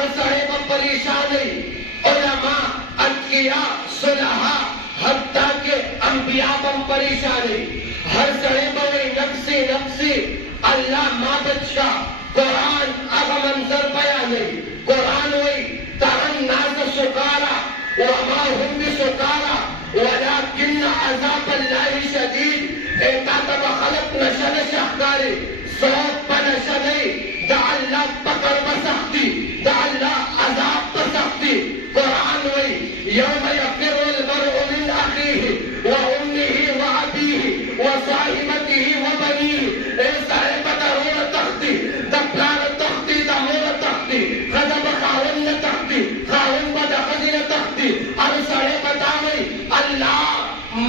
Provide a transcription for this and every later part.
अरसड़े पर परेशानी उलमा अतकिया सुलहा हत्ता के अंबिया पर परेशानी हर सड़े पर नफ्सी नफ्सी अल्लाह माँ बच्चा कुरान अब मंजर बयानी कुरान वही तरन नाज सुकारा वमा हुम बिसुकारा वलाकिन अज़ाब अल्लाह शदीद एकातब खलक नशन शहकारी सौत पर नशनी दा अल्लाह पकड़ बसख्ती दा अल्लाह अज़ाब बसख्ती कुरान वही यौम यफ़िरुल मर्उ मिन अख़ीहि व उम्मिहि व अबीहि व साहिबतिहि व बनीहि ए साहिब तरोर तख्ती दा प्लान तख्ती दा मोर तख्ती गजब खावन तख्ती खावन बद खजिन तख्ती अब सारे बतावई अल्लाह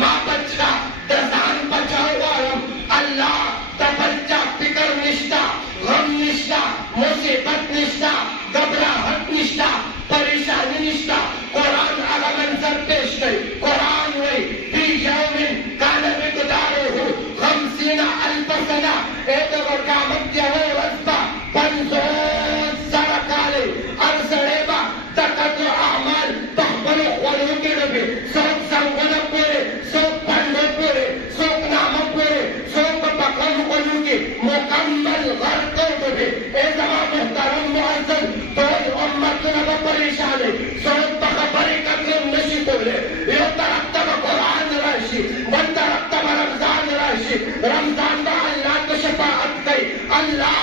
माँ बच्चा दजान बचाओ वारम अल्लाह तबज्जा फिकर निष्ठा गम निष्ठा मुसीबत निष्ठा घबराहट निष्ठा परेशानी निष्ठा कुरान अगर मंजर पेश करी कुरान वही फी यौमिन कान मिक़दारुहु 50 अल्फ सना एक और कामत यहो रस्ता 50 सरकाले अरसड़ेबा तकत अमाल तहबल खलू के रबे सोक संगन पूरे सोक पंडो पूरे सोक नाम पूरे सोक बकम खलू के मुकम्मल घर को रबे ए जमा मुहतरम मुअज़्ज़ज़ तो उम्मत न परेशान है सोक बखबरी कदम नशी बोले यो तरक्तब कुरान राशि वन तरक्तब रमजान राशि रमजान में अल्लाह को शफाअत कई अल्लाह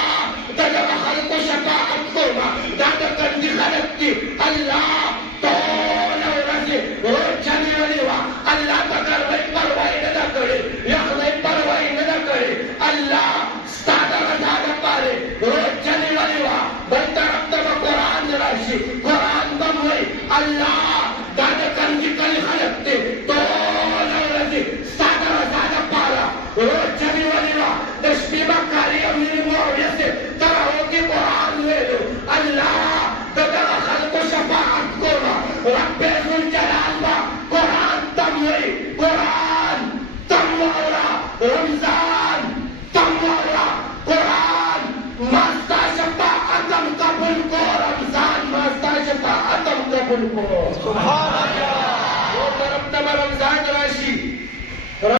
तजब खल्क शफाअत को मा दादा कंदी खलक की अल्लाह तो नौरसे रोज चली वाली वा अल्लाह तकर वही परवाही न करे यह नहीं परवाही न करे अल्लाह सादा सादा पारे रोज चली वाली वा वन तरक्तब कुरान राशि कुरान बम वही अल्लाह दादा कंदी कल खलक ते तो नौरसे सादा सादा पारा रोज चली वाली वा तस्बीह कारी अमीर मुआविया से तराओ के कुरान ले लो अल्लाह दादा खल्क शफाअत को मा रब्बे जुल जलाल वा कुरान तम वही कुरान तम वाला रमजान तम वाला कुरान मास्ता शफाअतम कबूल को रमजान मास्ता शफाअतम कबूल को सुभान अल्लाह।